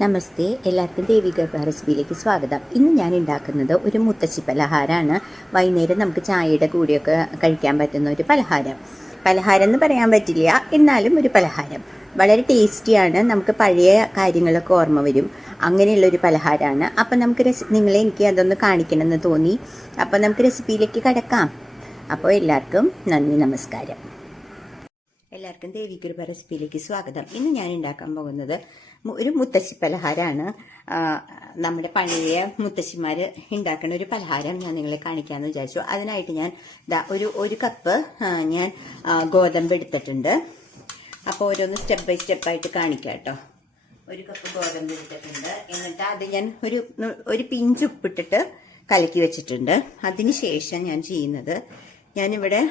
നമസ്തേ, എല്ലാവർക്കും ദേവിക റെസിപ്പിയിലേക്ക് സ്വാഗതം. ഇന്ന് ഞാൻ ഉണ്ടാക്കുന്നത് ഒരു മുത്തശ്ശി പലഹാരമാണ്. വൈകുന്നേരം നമുക്ക് ചായയുടെ കൂടെയൊക്കെ കഴിക്കാൻ പറ്റുന്ന ഒരു പലഹാരം എന്ന് പറയാൻ പറ്റില്ല, എന്നാലും ഒരു പലഹാരം. വളരെ ടേസ്റ്റിയാണ്. നമുക്ക് പഴയ കാര്യങ്ങളൊക്കെ ഓർമ്മ വരും. അങ്ങനെയുള്ളൊരു പലഹാരമാണ്. അപ്പം നമുക്ക് എനിക്ക് അതൊന്ന് കാണിക്കണമെന്ന് തോന്നി. അപ്പം നമുക്ക് റെസിപ്പിയിലേക്ക് കടക്കാം. അപ്പോൾ എല്ലാവർക്കും നന്ദി, നമസ്കാരം. എല്ലാവർക്കും ദേവികൃപ റെസിപ്പിയിലേക്ക് സ്വാഗതം. ഇന്ന് ഞാൻ ഉണ്ടാക്കാൻ പോകുന്നത് ഒരു മുത്തശ്ശി പലഹാരമാണ്. നമ്മുടെ പഴയ മുത്തശ്ശിമാർ ഉണ്ടാക്കുന്ന ഒരു പലഹാരം ഞാൻ നിങ്ങളെ കാണിക്കാമെന്ന് വിചാരിച്ചു. അതിനായിട്ട് ഞാൻ ഒരു കപ്പ് ഞാൻ ഗോതമ്പ് എടുത്തിട്ടുണ്ട്. അപ്പോൾ ഓരോന്ന് സ്റ്റെപ്പ് ബൈ സ്റ്റെപ്പായിട്ട് കാണിക്കാം കേട്ടോ. ഒരു കപ്പ് ഗോതമ്പ് എടുത്തിട്ടുണ്ട്. എന്നിട്ട് അത് ഞാൻ ഒരു പിഞ്ച് ഉപ്പിട്ടിട്ട് കലക്കി വെച്ചിട്ടുണ്ട്. അതിന് ശേഷം ഞാൻ ചെയ്യുന്നത്, ഞാനിവിടെ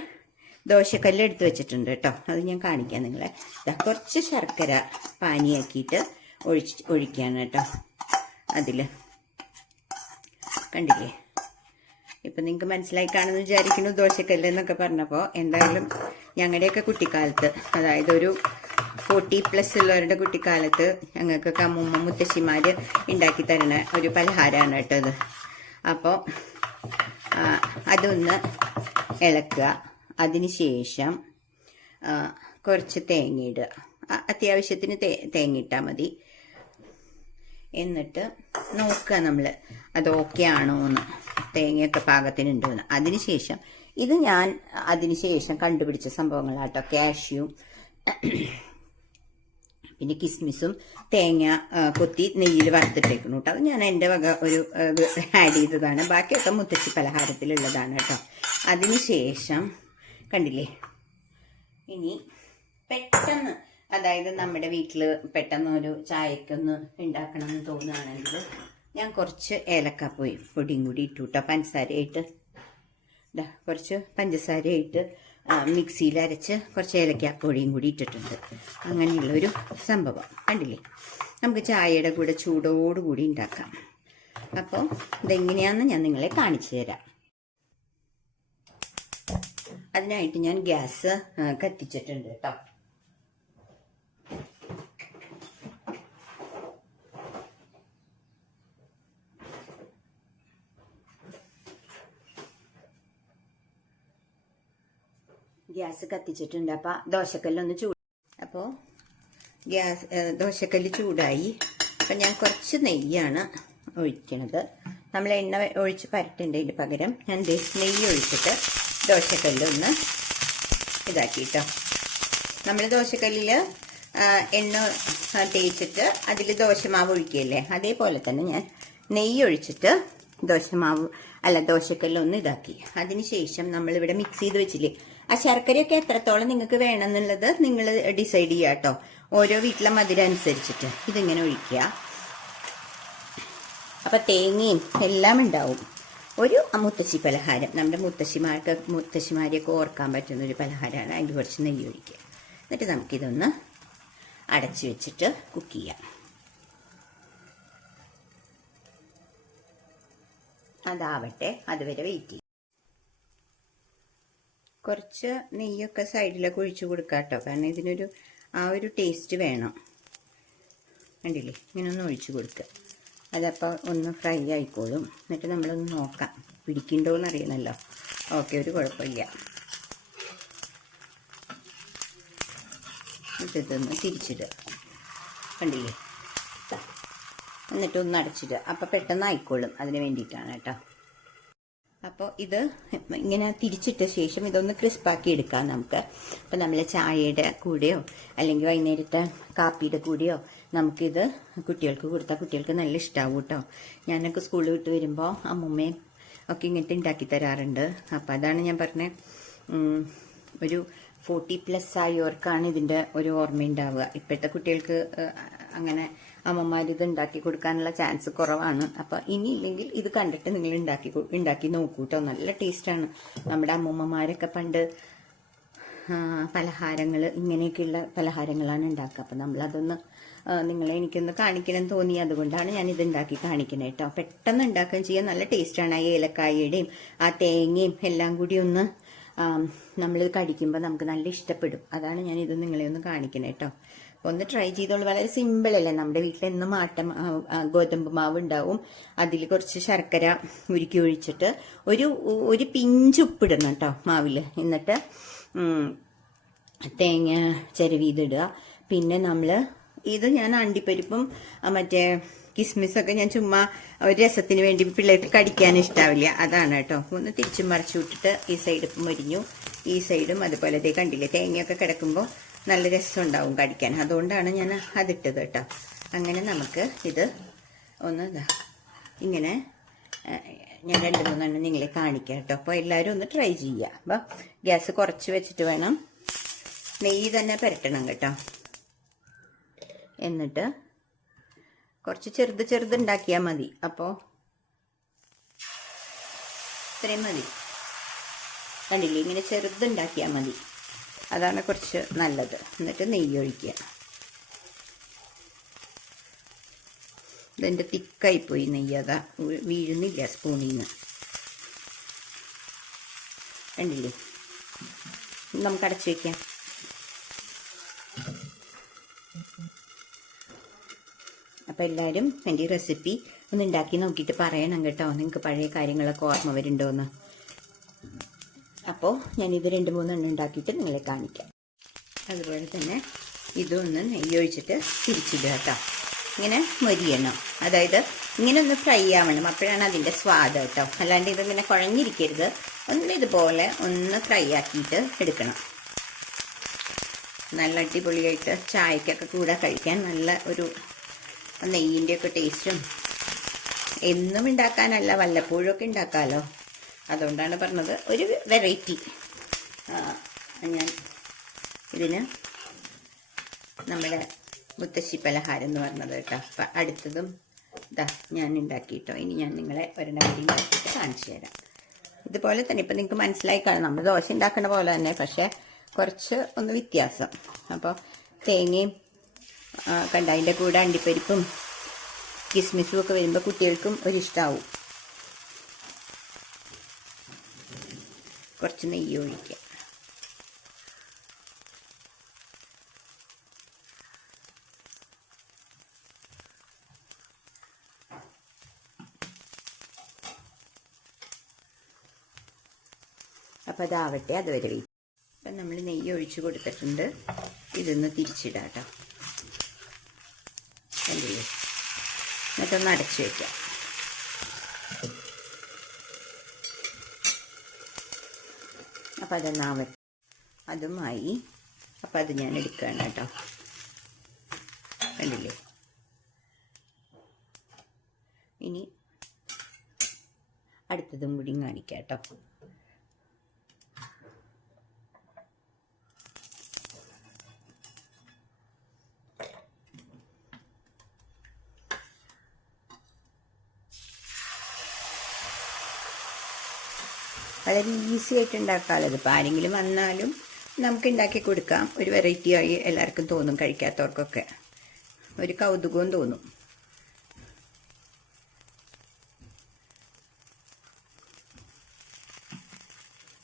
ദോശക്കല്ല് എടുത്ത് വെച്ചിട്ടുണ്ട് കേട്ടോ. അത് ഞാൻ കാണിക്കാം നിങ്ങളെ. കുറച്ച് ശർക്കര പാനിയാക്കിയിട്ട് ഒഴിക്കുകയാണ് കേട്ടോ. അതിൽ കണ്ടില്ലേ, ഇപ്പം നിങ്ങൾക്ക് മനസ്സിലായി കാണുമെന്ന് വിചാരിക്കുന്നു ദോശക്കല്ല് എന്നൊക്കെ പറഞ്ഞപ്പോൾ. എന്തായാലും ഞങ്ങളുടെയൊക്കെ കുട്ടിക്കാലത്ത്, അതായത് ഒരു 40+ ഉള്ളവരുടെ കുട്ടിക്കാലത്ത് ഞങ്ങൾക്കൊക്കെ അമ്മൂമ്മ മുത്തശ്ശിമാർ ഉണ്ടാക്കി തരുന്ന ഒരു പലഹാരമാണ് കേട്ടോ ഇത്. അപ്പോൾ അതൊന്ന് ഇളക്കുക. അതിനുശേഷം കുറച്ച് തേങ്ങ ഇടുക. അത്യാവശ്യത്തിന് തേങ്ങ ഇട്ടാൽ മതി. എന്നിട്ട് നോക്കുക നമ്മൾ അത് ഓക്കെ ആണോ എന്ന്, തേങ്ങയൊക്കെ പാകത്തിനുണ്ടോ എന്ന്. അതിനുശേഷം ഇത് ഞാൻ അതിനുശേഷം കണ്ടുപിടിച്ച സംഭവങ്ങളാട്ടോ. കാഷ്യൂം പിന്നെ കിസ്മിസും തേങ്ങ കൊത്തി നെയ്യിൽ വറുത്തിട്ടേക്കുന്നു കേട്ടോ. അത് ഞാൻ എൻ്റെ വക ഒരു ആഡ് ചെയ്തതാണ്. ബാക്കിയൊക്കെ മുത്തശ്ശി പലഹാരത്തിലുള്ളതാണ് കേട്ടോ. അതിനുശേഷം കണ്ടില്ലേ, ഇനി പെട്ടെന്ന്, അതായത് നമ്മുടെ വീട്ടിൽ പെട്ടെന്ന് ഒരു ചായക്കൊന്ന് ഉണ്ടാക്കണം എന്ന് തോന്നുകയാണെങ്കിൽ ഞാൻ കുറച്ച് പൊടിയും കൂടി ഇട്ടു കേട്ടോ. പഞ്ചസാരയായിട്ട് കുറച്ച് പഞ്ചസാരയായിട്ട് മിക്സിയിൽ അരച്ച് കുറച്ച് ഏലക്കാപ്പൊടിയും കൂടി ഇട്ടിട്ടുണ്ട്. അങ്ങനെയുള്ളൊരു സംഭവം കണ്ടില്ലേ. നമുക്ക് ചായയുടെ കൂടെ ചൂടോടുകൂടി ഉണ്ടാക്കാം. അപ്പോൾ ഇതെങ്ങനെയാണെന്ന് ഞാൻ നിങ്ങളെ കാണിച്ചു തരാം. അതിനായിട്ട് ഞാൻ ഗ്യാസ് കത്തിച്ചിട്ടുണ്ട് കേട്ടോ. ഗ്യാസ് കത്തിച്ചിട്ടുണ്ട്. അപ്പം ദോശക്കല്ലൊന്ന് അപ്പോൾ ദോശക്കല്ല് ചൂടായി. അപ്പം ഞാൻ കുറച്ച് നെയ്യാണ് ഒഴിക്കണത്. നമ്മൾ എണ്ണ ഒഴിച്ച് പരട്ടേണ്ടതിന് പകരം ഞാൻ നെയ്യ് ഒഴിച്ചിട്ട് ദോശക്കല്ലൊന്ന് ഇതാക്കിട്ടോ. നമ്മൾ ദോശക്കല്ലിൽ എണ്ണ തേച്ചിട്ട് അതിൽ ദോശമാവ് ഒഴിക്കുകയല്ലേ, അതേപോലെ തന്നെ ഞാൻ നെയ്യ് ഒഴിച്ചിട്ട് ദോശക്കല്ലൊന്ന് ഇതാക്കി. അതിനുശേഷം നമ്മളിവിടെ മിക്സ് ചെയ്ത് വെച്ചില്ലേ, ആ ശർക്കരയൊക്കെ എത്രത്തോളം നിങ്ങൾക്ക് വേണമെന്നുള്ളത് നിങ്ങൾ ഡിസൈഡ് ചെയ്യുക കേട്ടോ. ഓരോ വീട്ടിലെ മധുരം അനുസരിച്ചിട്ട് ഇതിങ്ങനെ ഒഴിക്കുക. അപ്പം തേങ്ങയും എല്ലാം ഉണ്ടാവും. ഒരു മുത്തശ്ശി പലഹാരം, നമ്മുടെ മുത്തശ്ശിമാരെയൊക്കെ ഓർക്കാൻ പറ്റുന്ന ഒരു പലഹാരമാണ്. അതിൽ കുറച്ച് നെയ്യ് ഒഴിക്കുക. എന്നിട്ട് നമുക്കിതൊന്ന് അടച്ചു വെച്ചിട്ട് കുക്ക് ചെയ്യാം. അതാവട്ടെ, അതുവരെ വെയിറ്റ് ചെയ്യും. കുറച്ച് നെയ്യൊക്കെ സൈഡിലൊക്കെ ഒഴിച്ചു കൊടുക്കാം കേട്ടോ, കാരണം ഇതിനൊരു ഒരു ടേസ്റ്റ് വേണം. കണ്ടില്ലേ, ഇങ്ങനെ ഒന്ന് ഒഴിച്ചു കൊടുക്കുക. അതപ്പോൾ ഒന്ന് ഫ്രൈ ആയിക്കോളും. എന്നിട്ട് നമ്മളൊന്ന് നോക്കാം പിടിക്കണ്ടോയെന്ന് അറിയണമല്ലോ. ഓക്കെ, ഒരു കുഴപ്പമില്ല. ഇതൊന്ന് തിരിച്ചിടുക. കണ്ടില്ലേ, എന്നിട്ടൊന്ന് അടച്ചിടുക. അപ്പോൾ പെട്ടെന്ന് ആയിക്കോളും. അതിന് വേണ്ടിയിട്ടാണ് കേട്ടോ. അപ്പോൾ ഇത് ഇങ്ങനെ തിരിച്ചിട്ട ശേഷം ഇതൊന്ന് ക്രിസ്പാക്കി എടുക്കാം നമുക്ക്. അപ്പോൾ നമ്മൾ ചായയുടെ കൂടെയോ അല്ലെങ്കിൽ വൈകുന്നേരത്തെ കാപ്പിയുടെ കൂടെയോ നമുക്കിത് കുട്ടികൾക്ക് കൊടുത്താൽ കുട്ടികൾക്ക് നല്ല ഇഷ്ടമാവും കേട്ടോ. ഞാനൊക്കെ സ്കൂളിൽ വിട്ട് വരുമ്പോൾ അമ്മൂമ്മയും ഒക്കെ ഇങ്ങനത്തെ ഉണ്ടാക്കി തരാറുണ്ട്. അപ്പോൾ അതാണ് ഞാൻ പറഞ്ഞത്, ഒരു 40+ ആയവർക്കാണ് ഇതിൻ്റെ ഒരു ഓർമ്മയുണ്ടാവുക. ഇപ്പോഴത്തെ കുട്ടികൾക്ക് അങ്ങനെ അമ്മമാരിത് ഉണ്ടാക്കി കൊടുക്കാനുള്ള ചാൻസ് കുറവാണ്. അപ്പോൾ ഇനിയില്ലെങ്കിൽ ഇത് കണ്ടിട്ട് നിങ്ങൾ ഉണ്ടാക്കി നോക്കൂ കേട്ടോ. നല്ല ടേസ്റ്റാണ്. നമ്മുടെ അമ്മൂമ്മമാരൊക്കെ പണ്ട് പലഹാരങ്ങൾ, ഇങ്ങനെയൊക്കെയുള്ള പലഹാരങ്ങളാണ് ഉണ്ടാക്കുക. അപ്പം നമ്മളതൊന്ന് എനിക്കൊന്ന് കാണിക്കണം തോന്നി, അതുകൊണ്ടാണ് ഞാനിത് ഉണ്ടാക്കി കാണിക്കണേ കേട്ടോ. പെട്ടെന്ന് ഉണ്ടാക്കുകയും ചെയ്യാൻ നല്ല ടേസ്റ്റാണ്. ആ ഏലക്കായയുടെയും ആ തേങ്ങയും എല്ലാം കൂടി ഒന്ന് നമ്മൾ കടിക്കുമ്പോൾ നമുക്ക് നല്ല ഇഷ്ടപ്പെടും. അതാണ് ഞാനിത് നിങ്ങളെ ഒന്ന് കാണിക്കണേ കേട്ടോ. ഒന്ന് ട്രൈ ചെയ്തോളൂ. വളരെ സിമ്പിളല്ലേ, നമ്മുടെ വീട്ടിലെന്നും ഗോതമ്പ് മാവ് ഉണ്ടാവും. അതിൽ കുറച്ച് ശർക്കര ഉരുക്കി ഒഴിച്ചിട്ട് ഒരു പിഞ്ച് ഉപ്പിടണം കേട്ടോ മാവിൽ. എന്നിട്ട് തേങ്ങ ചിരവിയിടുക. പിന്നെ ഇത് ഞാൻ അണ്ടിപ്പരിപ്പും മറ്റേ കിസ്മിസൊക്കെ ഞാൻ ചുമ്മാ ഒരു രസത്തിന് വേണ്ടി, പിള്ളേർക്ക് കടിക്കാൻ ഇഷ്ടാവില്ല, അതാണ് കേട്ടോ. ഒന്ന് തിരിച്ചും മറിച്ചു വിട്ടിട്ട് ഈ സൈഡ് മൊരിഞ്ഞു, ഈ സൈഡും അതുപോലെ കണ്ടില്ലേ, തേങ്ങയൊക്കെ കിടക്കുമ്പോൾ നല്ല രസം ഉണ്ടാവും കടിക്കാൻ. അതുകൊണ്ടാണ് ഞാൻ അതിട്ടത് കേട്ടോ. അങ്ങനെ നമുക്ക് ഇത് ഒന്ന് ഇങ്ങനെ ഞാൻ 2-3 നിങ്ങളെ കാണിക്കാം കേട്ടോ. അപ്പോൾ എല്ലാവരും ഒന്ന് ട്രൈ ചെയ്യുക. അപ്പോൾ ഗ്യാസ് കുറച്ച് വെച്ചിട്ട് വേണം, നെയ്യ് തന്നെ പുരട്ടണം കേട്ടോ. എന്നിട്ട് കുറച്ച് ചെറുതുണ്ടാക്കിയാൽ മതി. അപ്പോൾ ഇത്രയും മതി, കണ്ടില്ലേ, ഇങ്ങനെ ചെറുതുണ്ടാക്കിയാൽ മതി, അതാണ് കുറച്ച് നല്ലത്. എന്നിട്ട് നെയ്യ് ഒഴിക്കുക. ഇതെൻ്റെ തിക്കായിപ്പോയി നെയ്യ്, അതാ വീഴുന്നില്ല സ്പൂണിൽ നിന്ന്, കണ്ടില്ലേ. നമുക്ക് അടച്ചു വയ്ക്കാം. അപ്പോൾ എല്ലാവരും എൻ്റെ ഈ റെസിപ്പി ഒന്ന് ഉണ്ടാക്കി നോക്കിയിട്ട് പറയണം കേട്ടോ, നിങ്ങൾക്ക് പഴയ കാര്യങ്ങളൊക്കെ ഓർമ്മ വരുന്നുണ്ടോയെന്ന്. അപ്പോൾ ഞാനിത് 2-3 ഉണ്ടാക്കിയിട്ട് നിങ്ങളെ കാണിക്കാം. അതുപോലെ തന്നെ ഇതൊന്ന് നെയ്യ് ഒഴിച്ചിട്ട് തിരിച്ചിടുക കേട്ടോ. ഇങ്ങനെ മൊരിയണം, അതായത് ഇങ്ങനെ ഒന്ന് ഫ്രൈ ആവണം, അപ്പോഴാണ് അതിൻ്റെ സ്വാദ് കേട്ടോ. അല്ലാണ്ട് ഇതിങ്ങനെ കുഴഞ്ഞിരിക്കരുത്, ഇതുപോലെ ഒന്ന് ഫ്രൈ ആക്കിയിട്ട് എടുക്കണം. നല്ല അടിപൊളിയായിട്ട് ചായക്കൊക്കെ കൂടെ കഴിക്കാൻ നല്ല ഒരു നെയ്യിൻ്റെയൊക്കെ ടേസ്റ്റും. എന്നും ഉണ്ടാക്കാനല്ല, വല്ലപ്പോഴൊക്കെ ഉണ്ടാക്കാമല്ലോ, അതുകൊണ്ടാണ് പറഞ്ഞത് ഒരു വെറൈറ്റി. ഞാൻ ഇതിന് നമ്മുടെ മുത്തശ്ശി പലഹാരം എന്ന് പറഞ്ഞത് കേട്ടോ. അപ്പം അടുത്തതും ഞാൻ ഉണ്ടാക്കിയിട്ടോ. ഇനി ഞാൻ നിങ്ങളെ ഒരെണ്ണം കൂടി ഉണ്ടാക്കിയിട്ട് കാണിച്ചു തരാം. ഇതുപോലെ തന്നെ ഇപ്പം നിങ്ങൾക്ക് മനസ്സിലായി കാണും, നമ്മൾ ദോശ ഉണ്ടാക്കുന്ന പോലെ തന്നെ, പക്ഷേ കുറച്ച് ഒന്ന് വ്യത്യാസം. അപ്പോൾ തേങ്ങയും കണ്ട, അതിൻ്റെ കൂടെ അണ്ടിപ്പരിപ്പും കിസ്മിസും ഒക്കെ വരുമ്പോൾ കുട്ടികൾക്കും ഒരിഷ്ടമാവും. കുറച്ച് നെയ്യ് ഒഴിക്കുക. അപ്പോൾ അതാവട്ടെ, അതുവരെ വെയിറ്റ്. അപ്പം നമ്മൾ നെയ്യ് ഒഴിച്ച് കൊടുത്തിട്ടുണ്ട്. ഇതൊന്ന് തിരിച്ചിടാം കേട്ടോ, കണ്ടില്ലേ. എന്നിട്ടൊന്ന് അടച്ചു വയ്ക്കാം. അപ്പം അതൊന്നാവട്ടെ, അതുമായി. അപ്പം അത് ഞാൻ എടുക്കുകയാണ് കേട്ടോ, കണ്ടില്ലേ. ഇനി അടുത്തതും കൂടി കാണിക്കാം കേട്ടോ. വളരെ ഈസി ആയിട്ട് ഉണ്ടാക്കാമല്ലോ. ഇതിപ്പോൾ ആരെങ്കിലും വന്നാലും നമുക്ക് ഉണ്ടാക്കി കൊടുക്കാം. ഒരു വെറൈറ്റി ആയി എല്ലാവർക്കും തോന്നും, കഴിക്കാത്തവർക്കൊക്കെ ഒരു കൗതുകവും തോന്നും.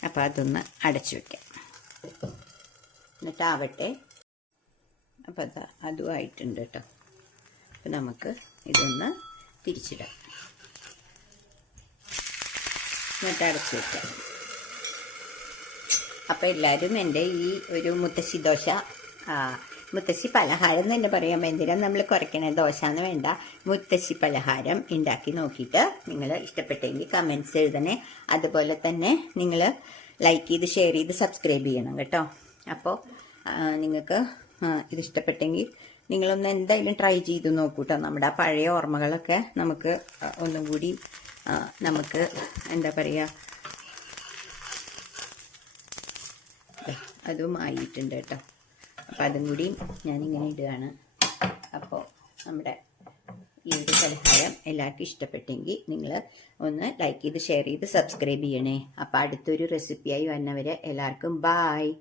അപ്പോൾ അതൊന്ന് അടച്ചു വയ്ക്കാം, എന്നിട്ടാവട്ടെ. അപ്പോൾ അതും ആയിട്ടുണ്ട് കേട്ടോ. അപ്പോൾ നമുക്ക് ഇതൊന്ന് തിരിച്ചിടാം, എന്നിട്ട് അടച്ചു വയ്ക്കാം. അപ്പോൾ എല്ലാവരും എൻ്റെ ഈ ഒരു മുത്തശ്ശി ദോശ, മുത്തശ്ശി പലഹാരം എന്ന് തന്നെ പറയാം. എന്തിനാണ് നമ്മൾ കുറയ്ക്കണേ, ദോശ എന്ന് വേണ്ട, മുത്തശ്ശി പലഹാരം ഉണ്ടാക്കി നോക്കിയിട്ട് നിങ്ങൾ ഇഷ്ടപ്പെട്ടെങ്കിൽ കമൻറ്റ്സ് എഴുതണേ. അതുപോലെ തന്നെ നിങ്ങൾ ലൈക്ക് ചെയ്ത് ഷെയർ ചെയ്ത് സബ്സ്ക്രൈബ് ചെയ്യണം കേട്ടോ. അപ്പോൾ നിങ്ങൾക്ക് ഇത് ഇഷ്ടപ്പെട്ടെങ്കിൽ നിങ്ങളൊന്ന് എന്തായാലും ട്രൈ ചെയ്ത് നോക്കൂ കേട്ടോ. നമ്മുടെ ആ പഴയ ഓർമ്മകളൊക്കെ നമുക്ക് ഒന്നും കൂടി നമുക്ക് എന്താ പറയുക, അതും ആയിട്ടുണ്ട് കേട്ടോ. അപ്പോൾ അതും കൂടി ഞാനിങ്ങനെ ഇടുകയാണ്. അപ്പോൾ നമ്മുടെ ഈ ഒരു പലഹാരം എല്ലാവർക്കും ഇഷ്ടപ്പെട്ടെങ്കിൽ നിങ്ങൾ ഒന്ന് ലൈക്ക് ചെയ്ത് ഷെയർ ചെയ്ത് സബ്സ്ക്രൈബ് ചെയ്യണേ. അപ്പോൾ അടുത്തൊരു റെസിപ്പിയായി വന്നവരെ എല്ലാവർക്കും ബായ്.